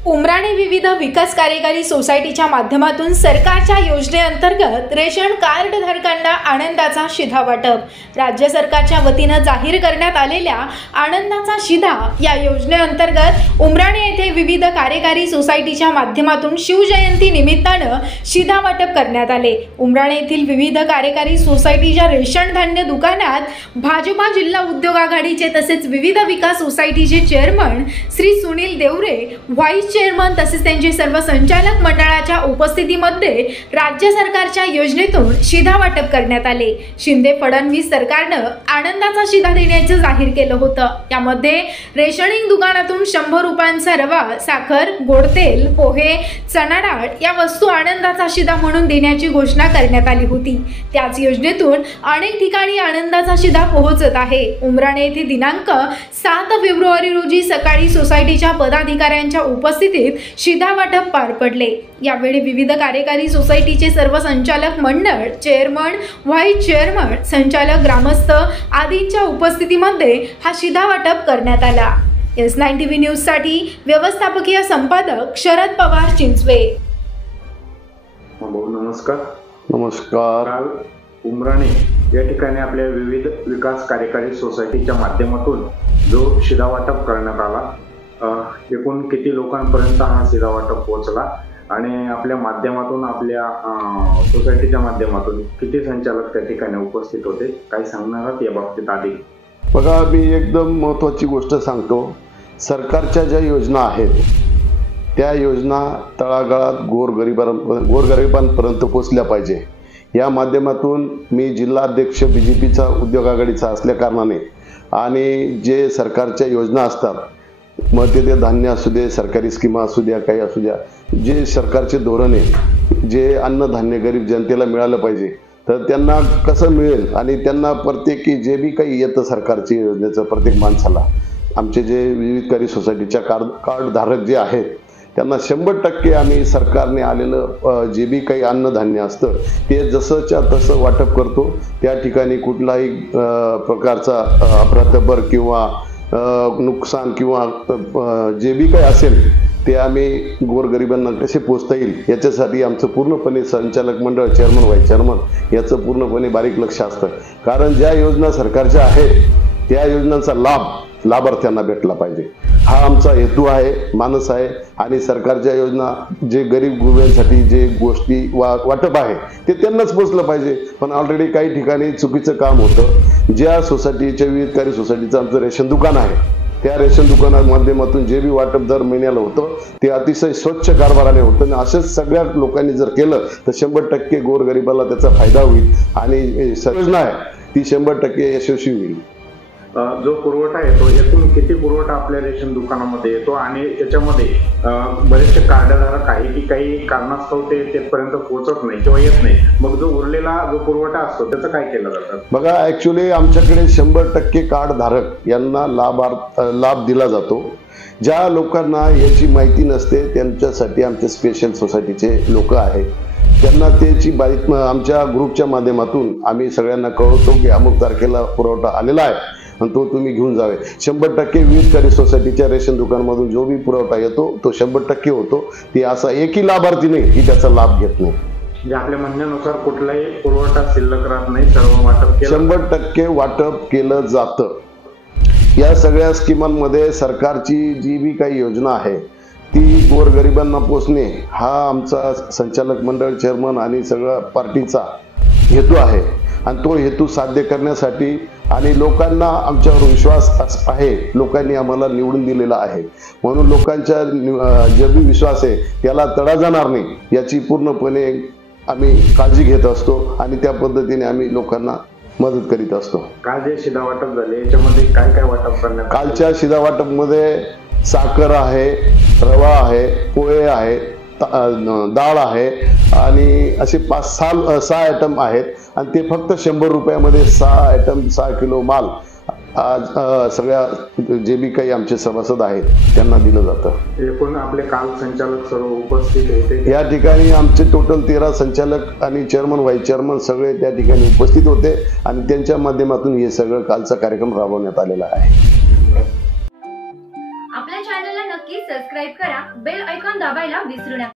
उमराणे विविध विकास कार्यकारी सोसायटीच्या माध्यमातून सरकारच्या योजनेअंतर्गत रेशन कार्ड धारकांना आनंदाचा शिधा वाटप। राज्य सरकारच्या वतीने जाहीर करण्यात आलेल्या आनंदाचा शिधा या योजनेअंतर्गत उमराणे येथे विविध कार्यकारी सोसायटीच्या माध्यमातून शिवजयंती निमित्ताने शिधा वाटप करण्यात आले। उमराणे येथील विविध कार्यकारी सोसायटीच्या रेशन धान्य दुकानात भाजपा जिल्हा उद्योग आघाडीचे तसेच विविध विकास सोसायटीचे chairman Shri Sunil Devre, vice chairman तसेच त्यांचे सर्व संचालक मंडळाच्या उपस्थितीमध्ये राज्य सरकारच्या योजनेतून शिधा वाटप करण्यात आले। शिंदे फडणवीस सरकारनं आनंदाचा शिधा देण्याचे जाहीर केलं होतं। यामध्ये रेशनिंग दुकानातून 100 रुपयांचा रवा, साखर, गोड तेल, पोहे, चणा डाळ या वस्तू आनंदाचा शिधा म्हणून देण्याची घोषणा करण्यात आली होती। त्याच योजनेतून अनेक ठिकाणी आनंदाचा शिधा पोहोचत आहे। उमराणे येथे दिनांक 7 फेब्रुवारी रोजी सकाळी सोसायटीच्या पदाधिकाऱ्यांच्या उपस्थितीत शिधा वाटप पार पडले। यावेळी विविध कार्यकारी सोसायटीचे सर्व संचालक मंडळ, चेअरमन, व्हाईस चेअरमन, संचालक, ग्रामस्थ आदींच्या उपस्थितीमध्ये हा शिधा वाटप करण्यात आला। S9 TV न्यूज साठी व्यवस्थापकीय संपादक शरद पवार, चिंचवे। नमस्कार। नमस्कार। उमराणे या ठिकाणी आपल्या विविध विकास कार्यकारी सोसायटीच्या माध्यमातून जो शिधा वाटप करण्यात आला, एकूण किती लोकांपर्यंत हा शिधा वाटप पोहोचला आणि आपल्या माध्यमातून, आपल्या सोसायटीच्या माध्यमातून किती संचालक त्या ठिकाणी उपस्थित होते, काय सांगणार आहात या बाबतीत? आधी बघा, मी एकदम महत्त्वाची गोष्ट सांगतो। सरकारच्या ज्या योजना आहेत त्या योजना तळागाळात गोरगरिबांपर्यंत पोहोचल्या पाहिजे। या माध्यमातून मी जिल्हाध्यक्ष BJPचा उद्योग आघाडीचा असल्या कारणाने आणि जे सरकारच्या योजना असतात, मग ते धान्य असू दे, सरकारी स्कीमा असू द्या, काही असू द्या, जे सरकारचे धोरण आहे, जे अन्नधान्य गरीब जनतेला मिळालं पाहिजे, तर त्यांना कसं मिळेल आणि त्यांना प्रत्येकी जे बी काही येतं सरकारची योजनेचं प्रत्येक माणसाला, आमचे जे विविध कार्य सोसायटीच्या कार्ड धारक जे आहेत त्यांना 100% आम्ही सरकारने आलेलं जे बी काही अन्नधान्य असतं ते जसंच्या तसं वाटप करतो। त्या ठिकाणी कुठलाही प्रकारचा अफरातफर किंवा नुकसान किंवा जे बी काही असेल ते आम्ही गोरगरिबांना कसे पोचता येईल याच्यासाठी आमचं पूर्णपणे संचालक मंडळ, चेअरमन, व्हाईस चेअरमन याचं पूर्णपणे बारीक लक्ष असतं। कारण ज्या योजना सरकारच्या आहेत त्या योजनांचा लाभ लाभार्थ्यांना भेटला पाहिजे, हा आमचा हेतू आहे, मानस आहे। आणि सरकारच्या योजना जे गरीब गुरुबांसाठी जे गोष्टी वाटप आहे ते त्यांनाच पोचलं पाहिजे। पण ऑलरेडी काही ठिकाणी चुकीचं काम होतं। ज्या सोसायटीच्या विविध कार्य सोसायटीचं आमचं रेशन दुकान आहे, त्या रेशन दुकाना माध्यमातून जे बी वाटप दर महिन्याला होतं ते अतिशय स्वच्छ कारभाराने होतं आणि असेच सगळ्या लोकांनी जर केलं तर 100% गोरगरिबाला त्याचा फायदा होईल आणि योजना आहे ती 100% यशस्वी होईल। जो पुरवठा येतो, एकूण किती पुरवठा आपल्या रेशन दुकानामध्ये येतो आणि त्याच्यामध्ये बरेचसे कार्डधारक आहे की काही कारणास्तव ते तेथपर्यंत पोहोचत नाही किंवा येत नाही, मग जो उरलेला जो पुरवठा असतो त्याचं काय केलं जातं? बघा, ऍक्च्युली आमच्याकडे 100% कार्ड धारक यांना लाभ दिला जातो। ज्या लोकांना याची माहिती नसते त्यांच्यासाठी आमचे स्पेशल सोसायटीचे लोक आहेत, त्यांना त्याची आमच्या ग्रुपच्या माध्यमातून आम्ही सगळ्यांना कळवतो की अमुक तारखेला पुरवठा आलेला आहे आणि तो तुम्ही घेऊन जावे। 100% विविध कार्य सोसायटीच्या रेशन दुकानमधून जो बी पुरवठा येतो तो 100% होतो। ती असा एकही लाभार्थी नाही की त्याचा लाभ घेत नाही। म्हणजे आपल्या म्हणण्यानुसार कुठलाही पुरवठा शिल्लक राहत नाही, सर्व वाटप 100% वाटप केलं जातं। या सगळ्या स्कीमांमध्ये सरकारची जी बी काही योजना आहे ती गोरगरिबांना पोचणे हा आमचा संचालक मंडळ, चेअरमन आणि सगळ्या पार्टीचा हेतू आहे। आणि तो हेतू साध्य करण्यासाठी आणि लोकांना आमच्यावर विश्वास आहे, लोकांनी आम्हाला निवडून दिलेला आहे, म्हणून लोकांच्या जे बी विश्वास आहे त्याला तडा जाणार नाही याची पूर्णपणे आम्ही काळजी घेत असतो आणि त्या पद्धतीने आम्ही लोकांना मदत करीत असतो। काल जे शिधा वाटप झाले याच्यामध्ये काय काय वाटप करण्यात? कालच्या शिधा वाटपमध्ये साखर आहे, रवा आहे, पोहे आहे, डाळ आहे आणि असे 5-6 आयटम आहेत आणि ते फक्त 100 रुपयामध्ये 6 आयटम, 6 किलो माल आज सगळ्या जे बी काही आमचे सभासद आहेत त्यांना दिलं जातं। एकूण आपले काल संचालक सर्व उपस्थित होते। या ठिकाणी आमचे टोटल 13 संचालक आणि चेअरमन, व्हाईस चेअरमन सगळे त्या ठिकाणी उपस्थित होते आणि त्यांच्या माध्यमातून हे सगळं कालचा कार्यक्रम राबवण्यात आलेला आहे। आपल्या चॅनलला नक्की सबस्क्राईब करा, बेल आयकॉन दाबायला विसरू नका.